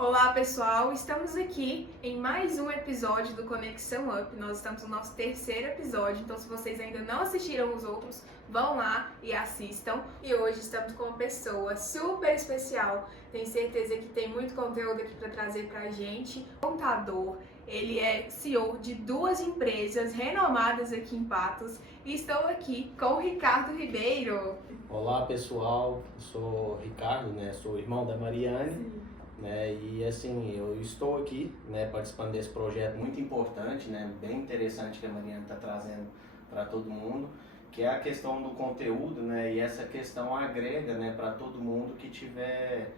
Olá pessoal, estamos aqui em mais um episódio do Conexão Up. Nós estamos no nosso terceiro episódio, então se vocês ainda não assistiram os outros, vão lá e assistam. E hoje estamos com uma pessoa super especial, tenho certeza que tem muito conteúdo aqui para trazer pra gente. Contador, ele é CEO de duas empresas renomadas aqui em Patos e estou aqui com o Ricardo Ribeiro. Olá pessoal, eu sou o Ricardo, sou irmão da Mariane. E assim, eu estou aqui, participando desse projeto muito importante, bem interessante que a Mariana está trazendo para todo mundo, que é a questão do conteúdo, e essa questão agrega, para todo mundo que estiver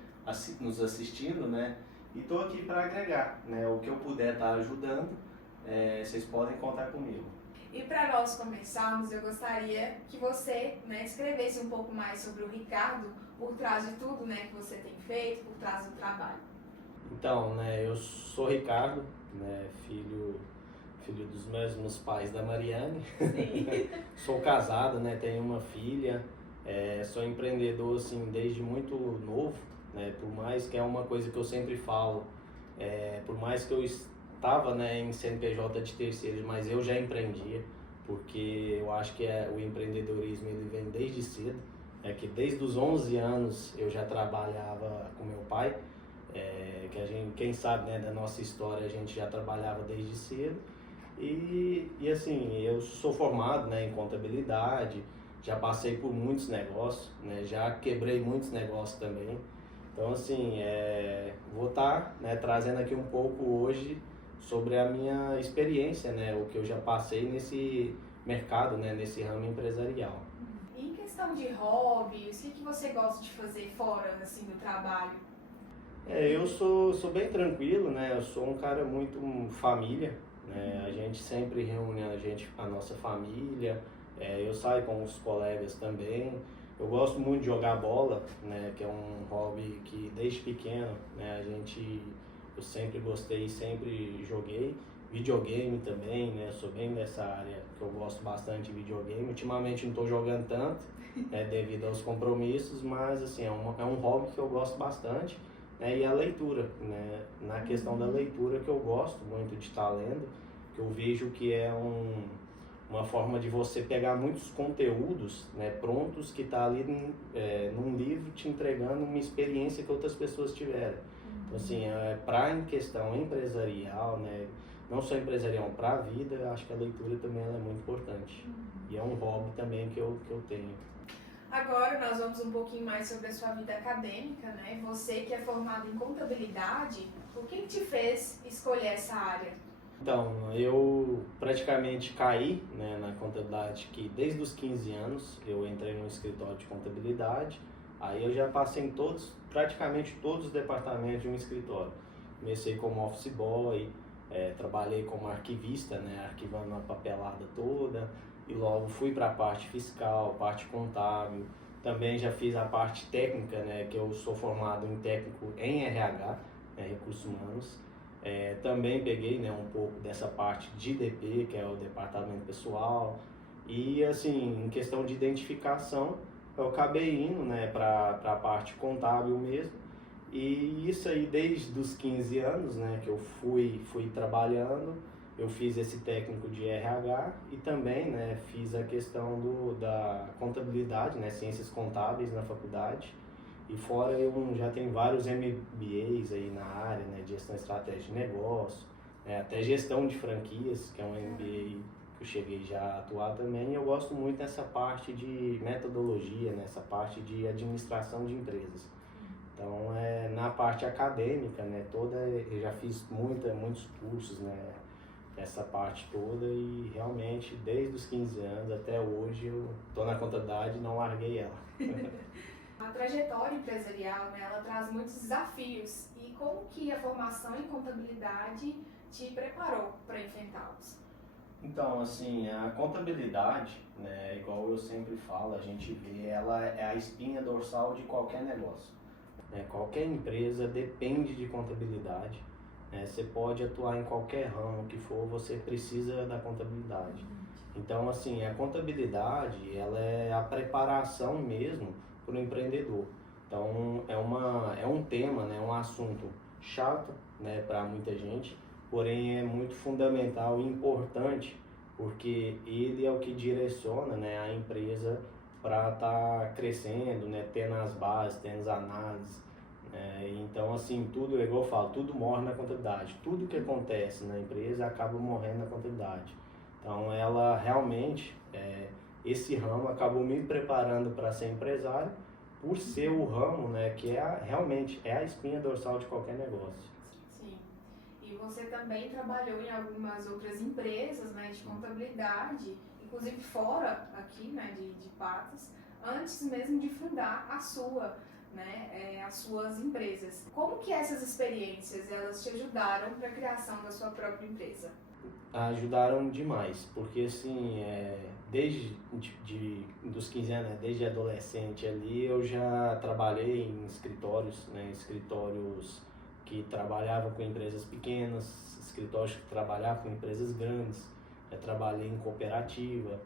nos assistindo, e estou aqui para agregar, o que eu puder estar ajudando, vocês podem contar comigo. E para nós começarmos, eu gostaria que você escrevesse um pouco mais sobre o Ricardo, por trás de tudo que você tem feito, por trás do trabalho. Então, eu sou Ricardo, filho dos mesmos pais da Mariane. Sim. Sou casado, tenho uma filha, sou empreendedor assim, desde muito novo, por mais que é uma coisa que eu sempre falo, por mais que eu estava em CNPJ de terceiros, mas eu já empreendia, porque eu acho que o empreendedorismo ele vem desde cedo. Que desde os 11 anos eu já trabalhava com meu pai, que a gente, quem sabe da nossa história, a gente já trabalhava desde cedo. E assim, eu sou formado em contabilidade, já passei por muitos negócios, já quebrei muitos negócios também. Então assim, vou estar trazendo aqui um pouco hoje sobre a minha experiência, o que eu já passei nesse mercado, nesse ramo empresarial. Em questão de hobbies, o que você gosta de fazer fora assim, do trabalho? Eu sou bem tranquilo, eu sou um cara muito família, a gente sempre reúne a nossa família, eu saio com os colegas também. Eu gosto muito de jogar bola, que é um hobby que desde pequeno, eu sempre gostei, sempre joguei. Videogame também, sou bem dessa área que eu gosto bastante de videogame. Ultimamente não estou jogando tanto, devido aos compromissos, mas assim, é um hobby que eu gosto bastante. E a leitura, na questão da leitura que eu gosto muito de estar lendo, que eu vejo que é uma forma de você pegar muitos conteúdos prontos que está ali num livro te entregando uma experiência que outras pessoas tiveram. Então assim, em questão empresarial, não só empresarial, para a vida, eu acho que a leitura também ela é muito importante. E é um hobby também que eu tenho. Agora nós vamos um pouquinho mais sobre a sua vida acadêmica, Você que é formado em contabilidade, o que te fez escolher essa área? Então, eu praticamente caí na contabilidade que desde os 15 anos eu entrei no escritório de contabilidade, aí eu já passei em praticamente todos os departamentos de um escritório. Comecei como office boy, trabalhei como arquivista, arquivando a papelada toda, e logo fui para a parte fiscal, parte contábil. Também já fiz a parte técnica, que eu sou formado em técnico em RH, recursos humanos. Também peguei um pouco dessa parte de DP, que é o departamento pessoal. E assim, em questão de identificação, eu acabei indo para a parte contábil mesmo. E isso aí desde os 15 anos que eu fui trabalhando. Eu fiz esse técnico de RH e também fiz a questão da contabilidade, ciências contábeis na faculdade. E fora eu já tenho vários MBAs aí na área, de gestão estratégica de negócio, até gestão de franquias, que é um MBA que eu cheguei já a atuar também. E eu gosto muito dessa parte de metodologia, nessa parte de administração de empresas. Então, na parte acadêmica, toda, eu já fiz muitos cursos, essa parte toda, e realmente desde os 15 anos até hoje eu estou na contabilidade e não larguei ela. A trajetória empresarial, ela traz muitos desafios. E como que a formação em contabilidade te preparou para enfrentá-los? Então, assim, a contabilidade, igual eu sempre falo, a gente vê, ela é a espinha dorsal de qualquer negócio. Qualquer empresa depende de contabilidade. Você pode atuar em qualquer ramo que for, você precisa da contabilidade. Então, assim, a contabilidade, ela é a preparação mesmo para o empreendedor. Então, é um tema, né, um assunto chato, né, para muita gente, porém é muito fundamental e importante, porque ele é o que direciona, né, a empresa para estar crescendo, né, tendo as bases, tendo as análises. Então, assim, tudo, igual eu falo, tudo morre na contabilidade. Tudo que acontece na empresa acaba morrendo na contabilidade. Então, ela realmente, esse ramo acabou me preparando para ser empresário, por ser o ramo, né, que realmente é a espinha dorsal de qualquer negócio. Sim. E você também trabalhou em algumas outras empresas, né, de contabilidade, inclusive fora aqui, né, de Patos, antes mesmo de fundar a sua, né, as suas empresas. Como que essas experiências, elas te ajudaram para a criação da sua própria empresa? Ajudaram demais, porque assim, desde dos 15 anos, né, desde adolescente ali, eu já trabalhei em escritórios, né, escritórios que trabalhavam com empresas pequenas, escritórios que trabalhavam com empresas grandes, já trabalhei em cooperativa,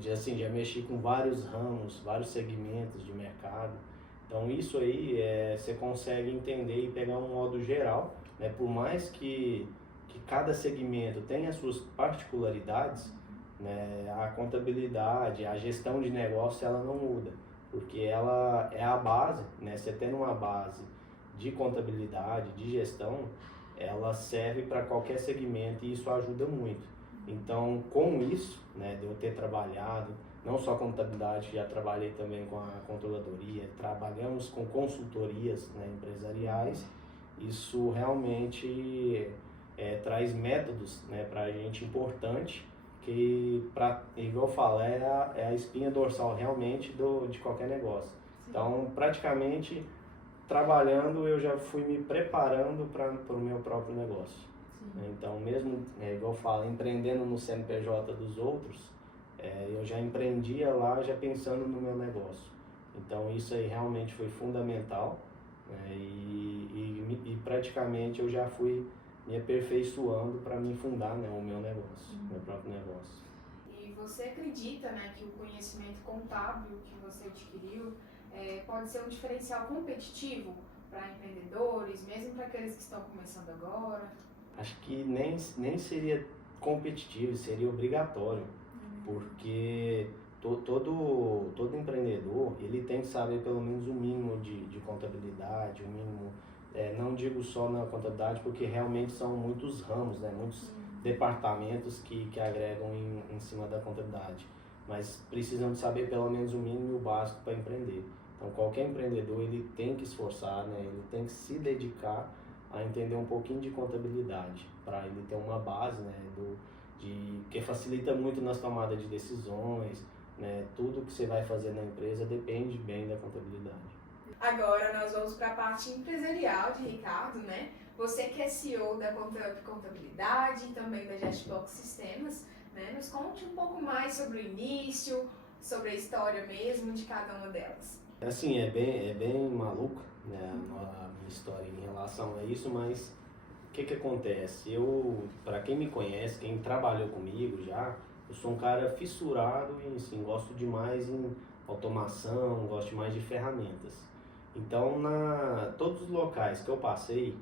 já mexi com vários ramos, vários segmentos de mercado. Então isso aí você consegue entender e pegar um modo geral, né, por mais que cada segmento tem as suas particularidades, né, a contabilidade, a gestão de negócio, ela não muda, porque ela é a base, né, você tendo uma base de contabilidade, de gestão, ela serve para qualquer segmento e isso ajuda muito. Então, com isso, né, de eu ter trabalhado, não só contabilidade, já trabalhei também com a controladoria, trabalhamos com consultorias, né, empresariais, isso realmente traz métodos, né, para a gente importante, que, igual eu falo, é a espinha dorsal realmente de qualquer negócio. Então, praticamente, trabalhando, eu já fui me preparando para o meu próprio negócio. Então, mesmo, igual eu falo, empreendendo no CNPJ dos outros, eu já empreendia lá, já pensando no meu negócio. Então, isso aí realmente foi fundamental, né, e praticamente eu já fui me aperfeiçoando para me fundar, né, o meu negócio, meu próprio negócio. E você acredita, né, que o conhecimento contábil que você adquiriu pode ser um diferencial competitivo para empreendedores, mesmo para aqueles que estão começando agora? Acho que nem seria competitivo, seria obrigatório, porque todo empreendedor, ele tem que saber pelo menos o mínimo de contabilidade, o mínimo, não digo só na contabilidade, porque realmente são muitos ramos, né, muitos departamentos que agregam em cima da contabilidade, mas precisam de saber pelo menos o mínimo e o básico para empreender. Então, qualquer empreendedor, ele tem que esforçar, né, ele tem que se dedicar a entender um pouquinho de contabilidade, para ele ter uma base, né, que facilita muito nas tomadas de decisões, né, tudo que você vai fazer na empresa depende bem da contabilidade. Agora nós vamos para a parte empresarial de Ricardo, né? Você que é CEO da Contabilidade e também da Gestbox Sistemas, né? Nos conte um pouco mais sobre o início, sobre a história mesmo de cada uma delas. Assim, é bem maluca, né, a minha história em relação a isso, mas o que acontece? Para quem me conhece, quem trabalhou comigo já, eu sou um cara fissurado e assim, gosto demais em automação, gosto demais de ferramentas. Então, todos os locais que eu passei,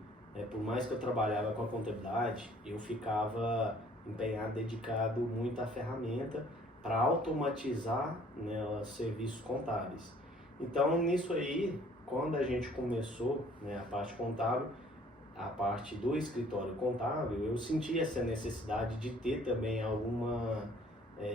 por mais que eu trabalhava com a contabilidade, eu ficava empenhado, dedicado muito à ferramenta para automatizar, né, os serviços contábeis. Então, nisso aí, quando a gente começou, né, a parte contábil, a parte do escritório contábil, eu senti essa necessidade de ter também alguma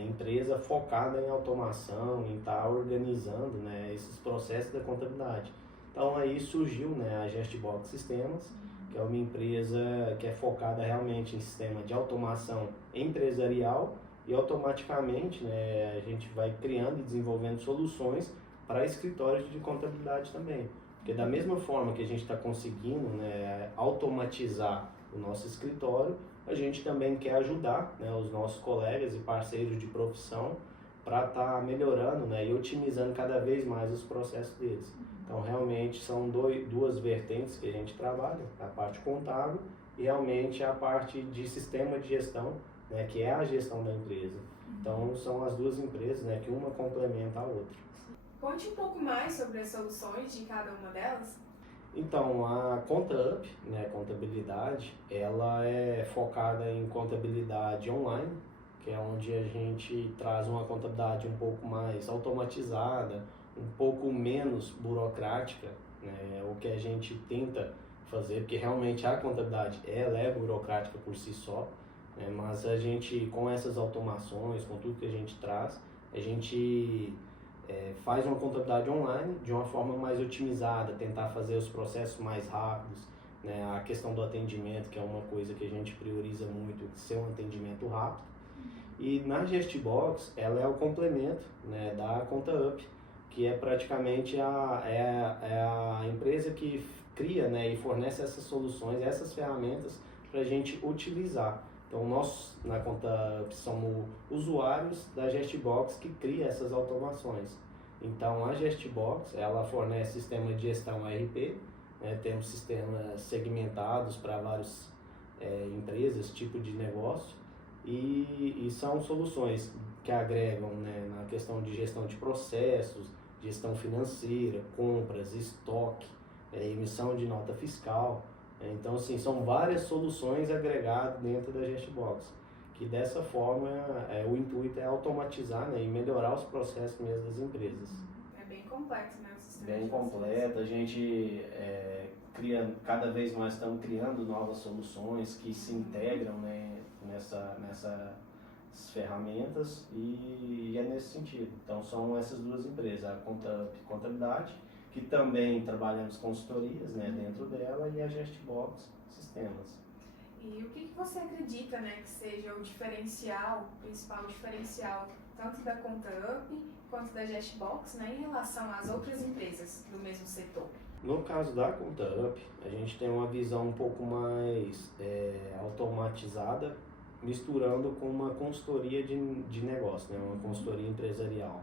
empresa focada em automação, em estar organizando, né, esses processos da contabilidade. Então aí surgiu, né, a Gestbox Sistemas, que é uma empresa que é focada realmente em sistema de automação empresarial e automaticamente, né, a gente vai criando e desenvolvendo soluções para escritórios de contabilidade também. Porque da mesma forma que a gente está conseguindo, né, automatizar o nosso escritório, a gente também quer ajudar, né, os nossos colegas e parceiros de profissão para estar melhorando, né, e otimizando cada vez mais os processos deles. Então realmente são duas vertentes que a gente trabalha, a parte contábil e realmente a parte de sistema de gestão, né, que é a gestão da empresa. Então são as duas empresas, né, que uma complementa a outra. Conte um pouco mais sobre as soluções de cada uma delas. Então, a ContaUp, né, contabilidade, ela é focada em contabilidade online, que é onde a gente traz uma contabilidade um pouco mais automatizada, um pouco menos burocrática, né, o que a gente tenta fazer, porque realmente a contabilidade ela é burocrática por si só, né, mas a gente, com essas automações, com tudo que a gente traz, a gente faz uma contabilidade online de uma forma mais otimizada, tentar fazer os processos mais rápidos, né? A questão do atendimento, que é uma coisa que a gente prioriza muito, ser um atendimento rápido. E na Gestbox, ela é o complemento, né, da ContaUp, que é praticamente a empresa que cria, né, e fornece essas soluções, essas ferramentas para a gente utilizar. Então, nós, na ContaUp, somos usuários da Gestbox que cria essas automações. Então, a Gestbox, ela fornece sistema de gestão ERP, né, temos sistemas segmentados para várias empresas, tipo de negócio, e são soluções que agregam, né, na questão de gestão de processos, gestão financeira, compras, estoque, emissão de nota fiscal. Então, assim, são várias soluções agregadas dentro da Gestbox, que dessa forma o intuito é automatizar, né, e melhorar os processos mesmo das empresas. É bem complexo, né, o sistema Bem de vocês. completo, a gente cada vez mais estamos criando novas soluções que se integram, né, nessas ferramentas e é nesse sentido. Então são essas duas empresas, a Contabilidade, que também trabalhamos consultorias, né, dentro dela, e a Gestbox Sistemas. E o que você acredita, né, que seja o diferencial, o principal diferencial, tanto da ContaUp quanto da Gestbox, né, em relação às outras empresas do mesmo setor? No caso da ContaUp, a gente tem uma visão um pouco mais automatizada, misturando com uma consultoria de negócio, né, uma consultoria empresarial,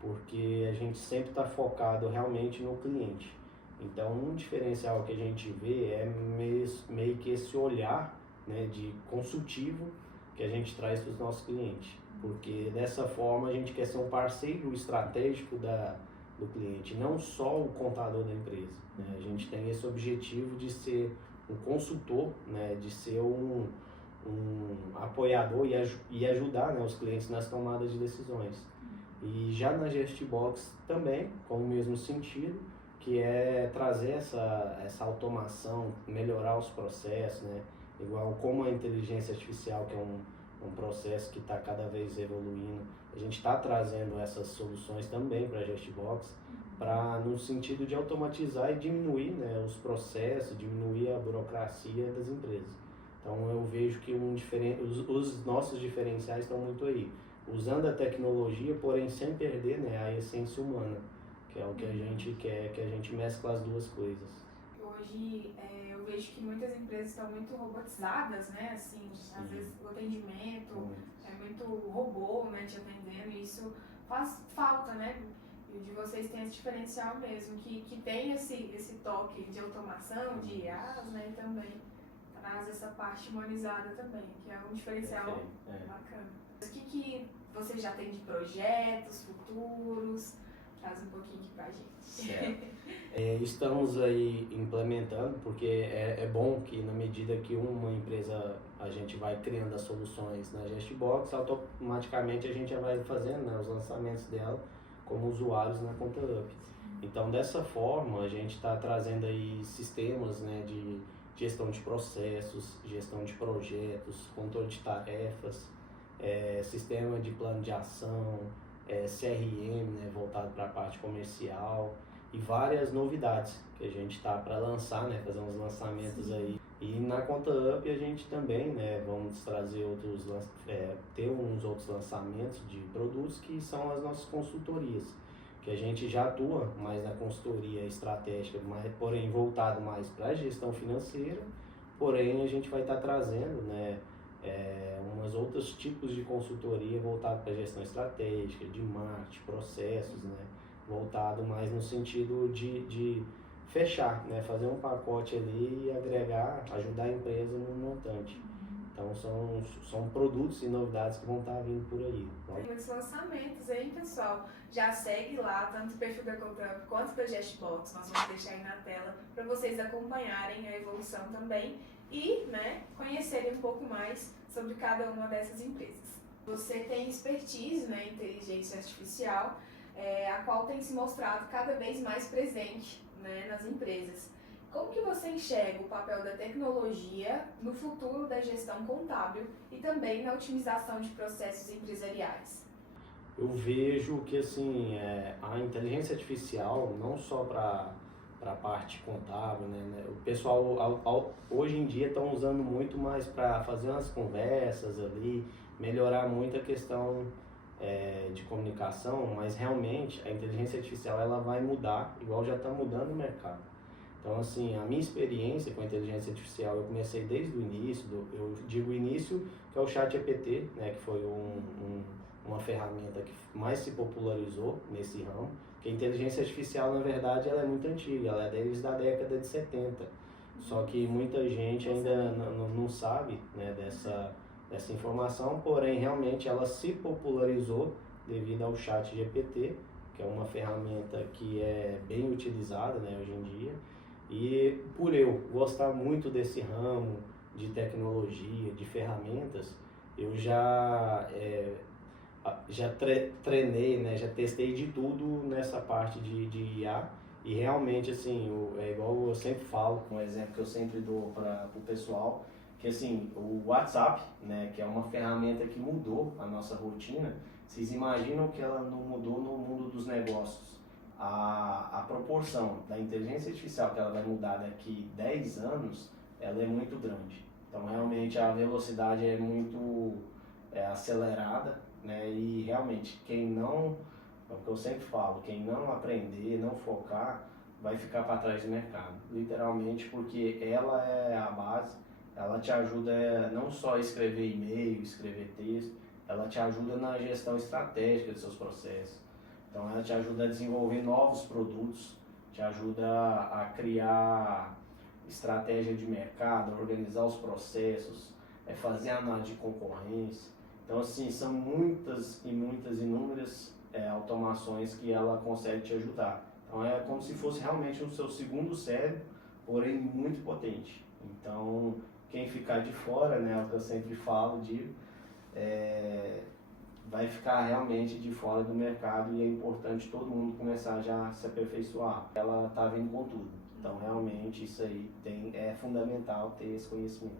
porque a gente sempre está focado realmente no cliente. Então, um diferencial que a gente vê é meio que esse olhar, né, de consultivo que a gente traz para os nossos clientes, porque dessa forma a gente quer ser um parceiro estratégico do cliente, não só o contador da empresa, né? A gente tem esse objetivo de ser um consultor, né, de ser um apoiador e ajudar, né, os clientes nas tomadas de decisões. E já na Gestbox também, com o mesmo sentido, que é trazer essa automação, melhorar os processos, né? Igual como a inteligência artificial, que é um processo que está cada vez evoluindo, a gente está trazendo essas soluções também para a Gestbox, no sentido de automatizar e diminuir, né, os processos, diminuir a burocracia das empresas. Então eu vejo que os nossos diferenciais estão muito aí, usando a tecnologia, porém sem perder, né, a essência humana, que é o que a gente quer, que a gente mescla as duas coisas. Hoje eu vejo que muitas empresas estão muito robotizadas, né? Assim, Sim. Às vezes o atendimento é muito robô, né, te atendendo, e isso faz falta, né? E o de vocês tem esse diferencial mesmo, que tem esse toque de automação, de IAs, né? E também traz essa parte humanizada também, que é um diferencial bacana. O que você já tem de projetos futuros? Traz um pouquinho aqui pra gente. Certo. Estamos aí implementando, porque é bom que na medida que uma empresa a gente vai criando as soluções na Gestbox, automaticamente a gente já vai fazendo, né, os lançamentos dela como usuários na ContaUp. Então dessa forma a gente está trazendo aí sistemas, né, de gestão de processos, gestão de projetos, controle de tarefas, sistema de plano de ação, CRM, né, voltado para a parte comercial, e várias novidades que a gente está para lançar, né, fazer uns lançamentos aí. E na ContaUp a gente também, né, vamos trazer ter uns outros lançamentos de produtos que são as nossas consultorias, que a gente já atua mais na consultoria estratégica, porém voltado mais para a gestão financeira, porém a gente vai estar trazendo, né, umas outros tipos de consultoria voltado para gestão estratégica, de marketing, processos, né, voltado mais no sentido de fechar, né, fazer um pacote ali e agregar, ajudar a empresa no montante. Então são produtos e novidades que vão estar vindo por aí. Tem muitos lançamentos aí, pessoal. Já segue lá, tanto o perfil da ConTup quanto da Gestbox. Nós vamos deixar aí na tela para vocês acompanharem a evolução também e, né, conhecerem um pouco mais sobre cada uma dessas empresas. Você tem expertise, né, em inteligência artificial, a qual tem se mostrado cada vez mais presente, né, nas empresas. Como que você enxerga o papel da tecnologia no futuro da gestão contábil e também na otimização de processos empresariais? Eu vejo que assim, a inteligência artificial, não só para a parte contábil, né? O pessoal hoje em dia estão usando muito mais para fazer umas conversas ali, melhorar muito a questão de comunicação, mas realmente a inteligência artificial ela vai mudar, igual já está mudando o mercado. Então, assim, a minha experiência com a inteligência artificial, eu comecei desde o início, eu digo início, que é o ChatGPT, né, que foi uma ferramenta que mais se popularizou nesse ramo, que a inteligência artificial, na verdade, ela é muito antiga, ela é desde a década de 70. Só que muita gente ainda não sabe, né, dessa informação, porém, realmente, ela se popularizou devido ao ChatGPT, que é uma ferramenta que é bem utilizada, né, hoje em dia. E por eu gostar muito desse ramo de tecnologia, de ferramentas, eu já treinei, né, já testei de tudo nessa parte de IA. E realmente, assim, é igual eu sempre falo, um exemplo que eu sempre dou para o pessoal, que assim, o WhatsApp, né, que é uma ferramenta que mudou a nossa rotina, vocês imaginam que ela não mudou no mundo dos negócios? A proporção da inteligência artificial que ela vai mudar daqui 10 anos, ela é muito grande. Então, realmente, a velocidade é muito acelerada, né? E, realmente, é o que eu sempre falo, quem não aprender, não focar, vai ficar para trás do mercado. Literalmente, porque ela é a base, ela te ajuda não só a escrever e-mail, escrever texto, ela te ajuda na gestão estratégica dos seus processos. Então, ela te ajuda a desenvolver novos produtos, te ajuda a criar estratégia de mercado, a organizar os processos, fazer análise de concorrência. Então, assim, são muitas e muitas inúmeras automações que ela consegue te ajudar. Então, é como se fosse realmente o seu segundo cérebro, porém muito potente. Então, quem ficar de fora, né, é o que eu sempre falo, vai ficar realmente de fora do mercado e é importante todo mundo começar já a se aperfeiçoar. Ela está vindo com tudo, então realmente isso aí é fundamental ter esse conhecimento.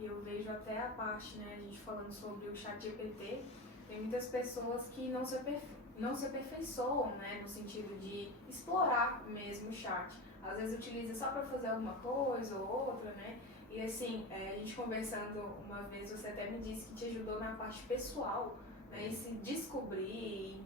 E eu vejo até a parte, né, a gente falando sobre o ChatGPT, tem muitas pessoas que não se aperfeiçoam, né, no sentido de explorar mesmo o chat. Às vezes utiliza só para fazer alguma coisa ou outra, né? E assim, a gente conversando uma vez, você até me disse que te ajudou na parte pessoal, né, e se descobrir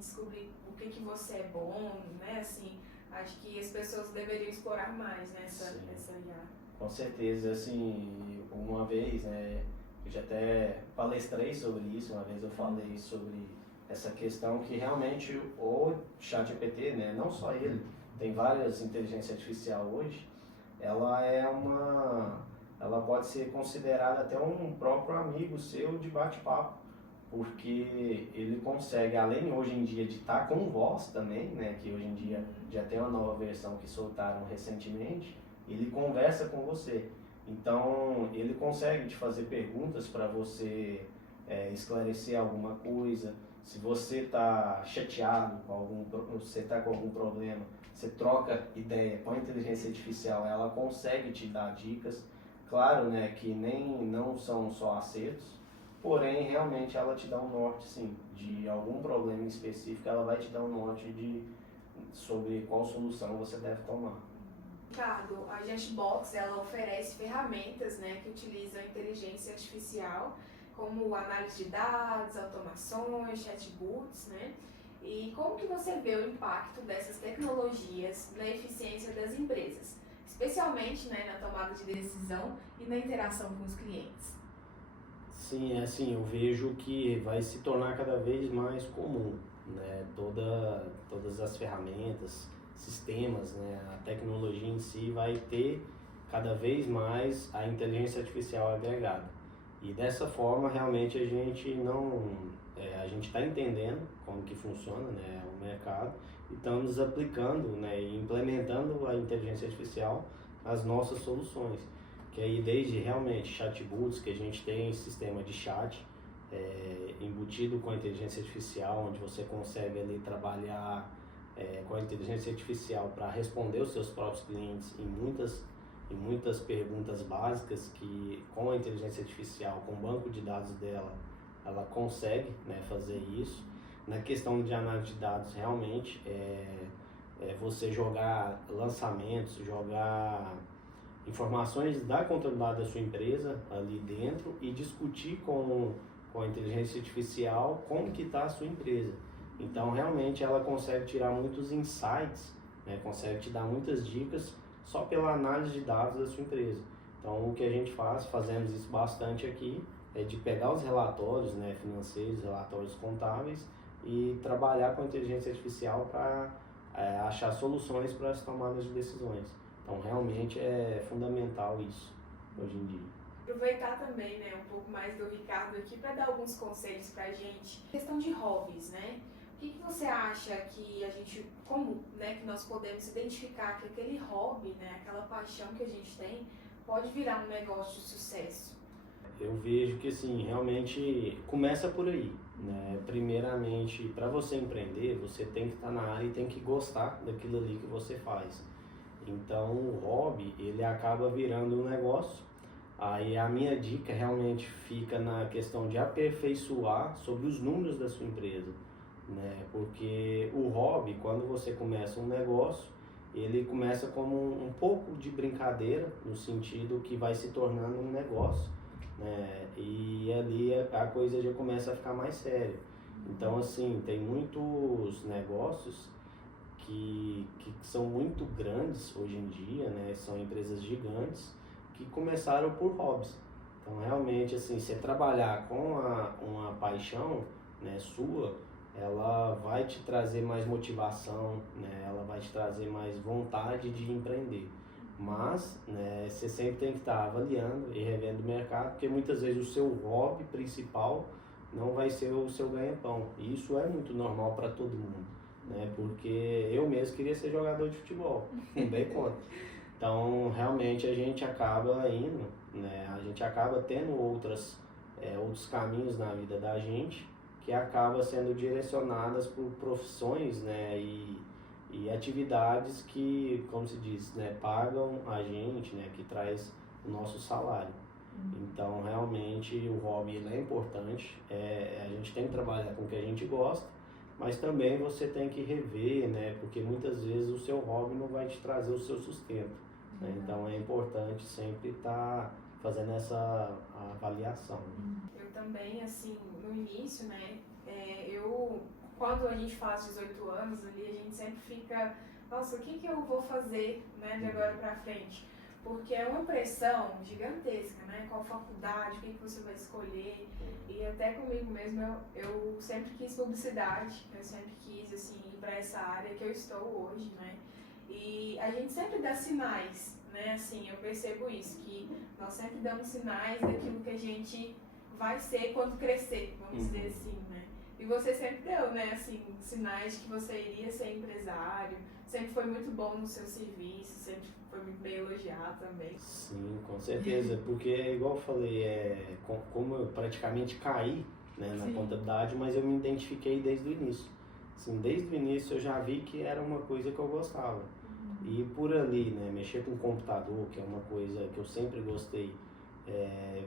o que você é bom, né, assim, acho que as pessoas deveriam explorar mais, né, essa IA. Com certeza, assim, uma vez, né, eu já até palestrei sobre isso, uma vez eu falei sobre essa questão que realmente o ChatGPT, né, não só ele, tem várias inteligências artificiais hoje, ela pode ser considerada até um próprio amigo seu de bate-papo, porque ele consegue, além hoje em dia de estar com voz também, né, que hoje em dia já tem uma nova versão que soltaram recentemente, ele conversa com você. Então, ele consegue te fazer perguntas para você esclarecer alguma coisa. Se você está chateado você está com algum problema, você troca ideia com a inteligência artificial, ela consegue te dar dicas. Claro, né, que não são só acertos, porém, realmente, ela te dá um norte, sim, de algum problema específico, ela vai te dar um norte sobre qual solução você deve tomar. Ricardo, a Gestbox, ela oferece ferramentas, né, que utilizam a inteligência artificial, como análise de dados, automações, chatbots, né? E como que você vê o impacto dessas tecnologias na eficiência das empresas, especialmente, né, na tomada de decisão e na interação com os clientes? Sim, assim, eu vejo que vai se tornar cada vez mais comum, né? Todas as ferramentas, sistemas, né? A tecnologia em si vai ter cada vez mais a inteligência artificial agregada. E dessa forma, realmente, a gente não... a gente está entendendo como que funciona, né, o mercado e estamos aplicando, né, e implementando a inteligência artificial nas nossas soluções. Que aí desde realmente chatbots, que a gente tem sistema de chat embutido com a inteligência artificial, onde você consegue ali trabalhar com a inteligência artificial para responder os seus próprios clientes em muitas perguntas básicas que com a inteligência artificial, com o banco de dados dela, ela consegue, né, fazer isso. Na questão de análise de dados, realmente, você jogar lançamentos, jogar informações da contabilidade da sua empresa ali dentro e discutir com a inteligência artificial como que está a sua empresa. Então, realmente, ela consegue tirar muitos insights, né, consegue te dar muitas dicas só pela análise de dados da sua empresa. Então, o que a gente fazemos isso bastante aqui, é de pegar os relatórios, né, financeiros, relatórios contábeis e trabalhar com a inteligência artificial para achar soluções para as tomadas de decisões. Então, realmente é fundamental isso hoje em dia. Aproveitar também, né, um pouco mais do Ricardo aqui para dar alguns conselhos para a gente. Questão de hobbies, né? O que você acha que a gente, como, né, que nós podemos identificar que aquele hobby, né, aquela paixão que a gente tem, pode virar um negócio de sucesso? Eu vejo que, assim, realmente começa por aí, né? Primeiramente, para você empreender, você tem que estar na área e tem que gostar daquilo ali que você faz. Então, o hobby, ele acaba virando um negócio. Aí a minha dica realmente fica na questão de aperfeiçoar sobre os números da sua empresa, né? Porque o hobby, quando você começa um negócio, ele começa como um pouco de brincadeira, no sentido que vai se tornando um negócio, né? E ali a coisa já começa a ficar mais séria. Então, assim, tem muitos negócios que são muito grandes hoje em dia, né? São empresas gigantes que começaram por hobbies. Então, realmente, assim, você trabalhar com uma paixão, né, sua, ela vai te trazer mais motivação, né? Ela vai te trazer mais vontade de empreender. Mas, né, você sempre tem que estar avaliando e revendo o mercado, porque muitas vezes o seu hobby principal não vai ser o seu ganha-pão. E isso é muito normal para todo mundo, né? Porque eu mesmo queria ser jogador de futebol, não dei conta. Então, realmente a gente acaba indo, né? A gente acaba tendo outros caminhos na vida da gente que acaba sendo direcionadas por profissões, né? E atividades que, como se diz, né, pagam a gente, né, que traz o nosso salário. Então, realmente, o hobby ele é importante, a gente tem que trabalhar com o que a gente gosta, mas também você tem que rever, né, porque muitas vezes o seu hobby não vai te trazer o seu sustento, né? Então, é importante sempre estar fazendo essa avaliação. Eu também, assim, no início, né, quando a gente faz 18 anos ali, a gente sempre fica, nossa, o que eu vou fazer, né, de agora pra frente? Porque é uma pressão gigantesca, né? Qual faculdade, o que você vai escolher. E até comigo mesmo, eu sempre quis publicidade, eu sempre quis, assim, ir pra essa área que eu estou hoje, né? E a gente sempre dá sinais, né? Assim, eu percebo isso, que nós sempre damos sinais daquilo que a gente vai ser quando crescer, vamos dizer assim, né? E você sempre deu, né, assim, sinais de que você iria ser empresário, sempre foi muito bom no seu serviço, sempre foi muito bem elogiado também. Sim, com certeza, porque igual eu falei, como eu praticamente caí, né, na contabilidade, mas eu me identifiquei desde o início. Assim, desde o início eu já vi que era uma coisa que eu gostava. E por ali, né, mexer com o computador, que é uma coisa que eu sempre gostei,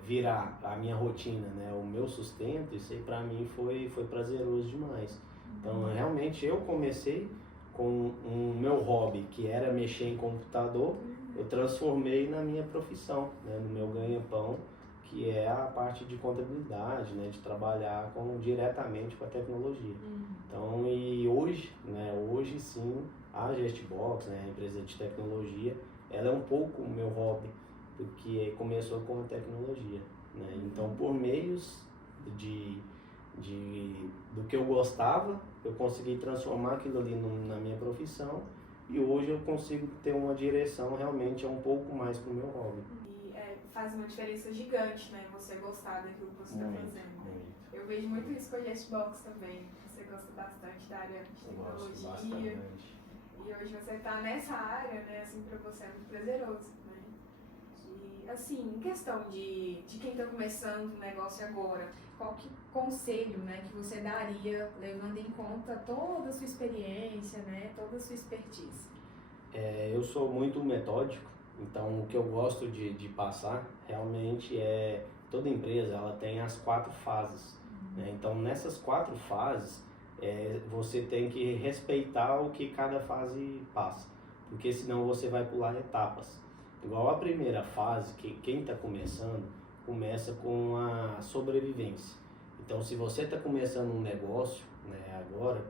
virar a minha rotina, né, o meu sustento, isso aí pra mim foi prazeroso demais. Então, realmente eu comecei com o meu hobby, que era mexer em computador, eu transformei na minha profissão, né, no meu ganha-pão, que é a parte de contabilidade, né, de trabalhar diretamente com a tecnologia. Então, e hoje, né, hoje sim, a Gestbox, né, a empresa de tecnologia, ela é um pouco o meu hobby, porque começou com a tecnologia, né? Então, por meios do que eu gostava, eu consegui transformar aquilo ali na minha profissão e hoje eu consigo ter uma direção realmente um pouco mais para o meu hobby. E faz uma diferença gigante, né? Você gostar daquilo que você está fazendo. Muito. Eu vejo muito isso com a Gestbox também. Você gosta bastante da área de tecnologia. Gosto bastante. E hoje você está nessa área, né? Assim, para você é muito prazeroso, né? E, assim, em questão de quem está começando um negócio agora, qual que conselho, né, que você daria, levando em conta toda a sua experiência, né? Toda a sua expertise? Eu sou muito metódico, então o que eu gosto de passar realmente é... Toda empresa ela tem as 4 fases, né? Então nessas 4 fases você tem que respeitar o que cada fase passa, porque senão você vai pular etapas. Igual a primeira fase, que quem está começando, começa com a sobrevivência. Então se você está começando um negócio, né, agora,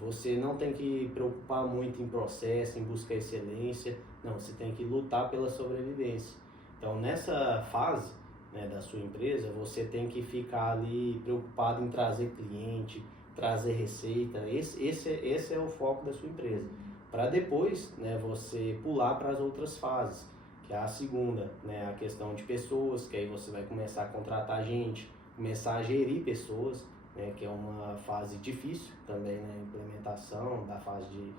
você não tem que preocupar muito em processo, em buscar excelência, não, você tem que lutar pela sobrevivência. Então nessa fase, né, da sua empresa, você tem que ficar ali preocupado em trazer cliente, trazer receita. Esse é o foco da sua empresa. Para depois, né, você pular para as outras fases, que é a segunda, né, a questão de pessoas, que aí você vai começar a contratar gente, começar a gerir pessoas, né, que é uma fase difícil também, né, implementação da fase de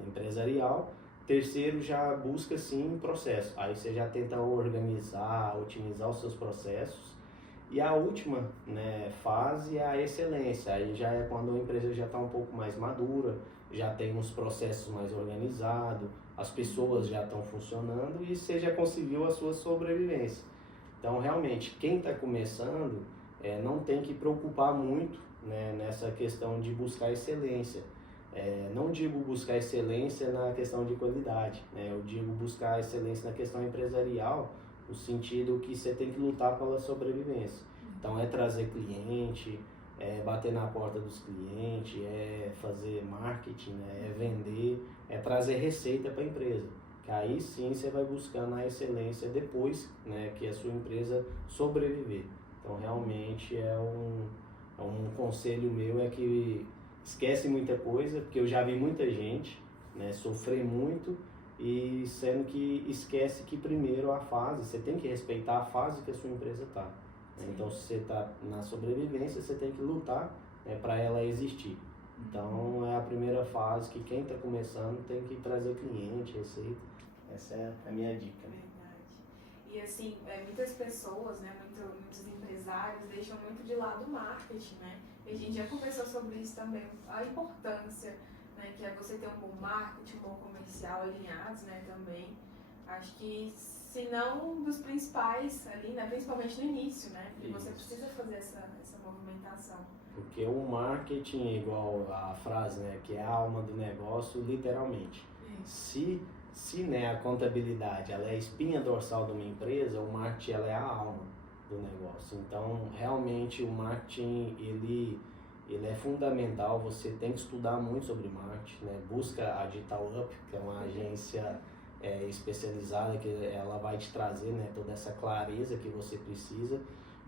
empresarial. Terceiro, já busca sim processo, aí você já tenta organizar, otimizar os seus processos. E a última, né, fase é a excelência, aí já é quando a empresa já está um pouco mais madura, já tem uns processos mais organizados, as pessoas já estão funcionando e você já conseguiu a sua sobrevivência. Então realmente quem está começando não tem que preocupar muito, né, nessa questão de buscar excelência. Não digo buscar excelência na questão de qualidade, né? Eu digo buscar excelência na questão empresarial, no sentido que você tem que lutar pela sobrevivência. Então é trazer cliente, bater na porta dos clientes, fazer marketing, né? É vender, é trazer receita para a empresa. Que aí sim você vai buscando a excelência depois, né, que a sua empresa sobreviver. Então realmente um conselho meu é que esquece muita coisa, porque eu já vi muita gente, né, sofrer muito, e sendo que esquece que primeiro a fase, você tem que respeitar a fase que a sua empresa está. Então se você está na sobrevivência, você tem que lutar, né, para ela existir. Então é a primeira fase que quem está começando tem que trazer cliente, receita. Essa é a minha dica. Verdade. E assim, muitas pessoas, né, muitos empresários deixam muito de lado o marketing, né? E a gente já conversou sobre isso também, a importância, né, que é você ter um bom marketing, um bom comercial alinhados, né, também. Acho que, se não um dos principais ali, né, principalmente no início, né, porque você precisa fazer essa movimentação. Porque o marketing é igual a frase, né, que é a alma do negócio, literalmente. Se né, a contabilidade ela é a espinha dorsal de uma empresa, o marketing ela é a alma do negócio. Então, realmente o marketing ele é fundamental, você tem que estudar muito sobre marketing, né? Busca a Digital Up, que é uma agência especializada, que ela vai te trazer, né, toda essa clareza que você precisa,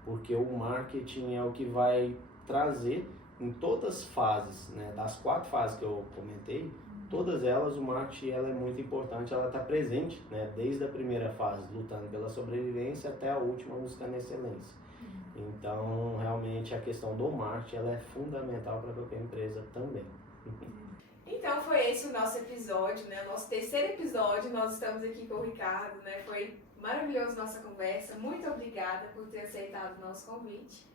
porque o marketing é o que vai trazer em todas as fases, né, das 4 fases que eu comentei, todas elas o marketing ela é muito importante, ela está presente, né, desde a primeira fase, lutando pela sobrevivência, até a última, buscando excelência. Então, realmente, a questão do marketing ela é fundamental para qualquer empresa também. Então, foi esse o nosso episódio, né, o nosso terceiro episódio, nós estamos aqui com o Ricardo, né, foi maravilhoso nossa conversa, muito obrigada por ter aceitado o nosso convite.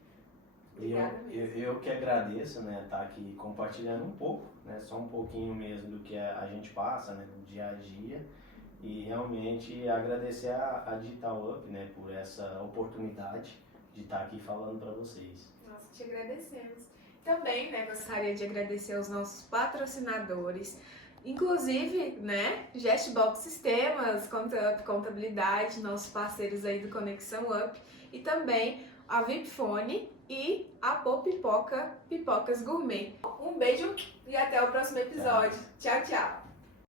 Eu que agradeço, né, estar aqui compartilhando um pouco, né, só um pouquinho mesmo do que a gente passa, né, no dia a dia, e realmente agradecer a Digital Up, né, por essa oportunidade de estar aqui falando para vocês. Nós te agradecemos. Também, né, gostaria de agradecer aos nossos patrocinadores, inclusive, né, Gestbox Sistemas, ContaUp Contabilidade, nossos parceiros aí do Conexão Up, e também a Vipfone e a Pipoca, Pipocas Gourmet. Um beijo e até o próximo episódio. Tchau, tchau!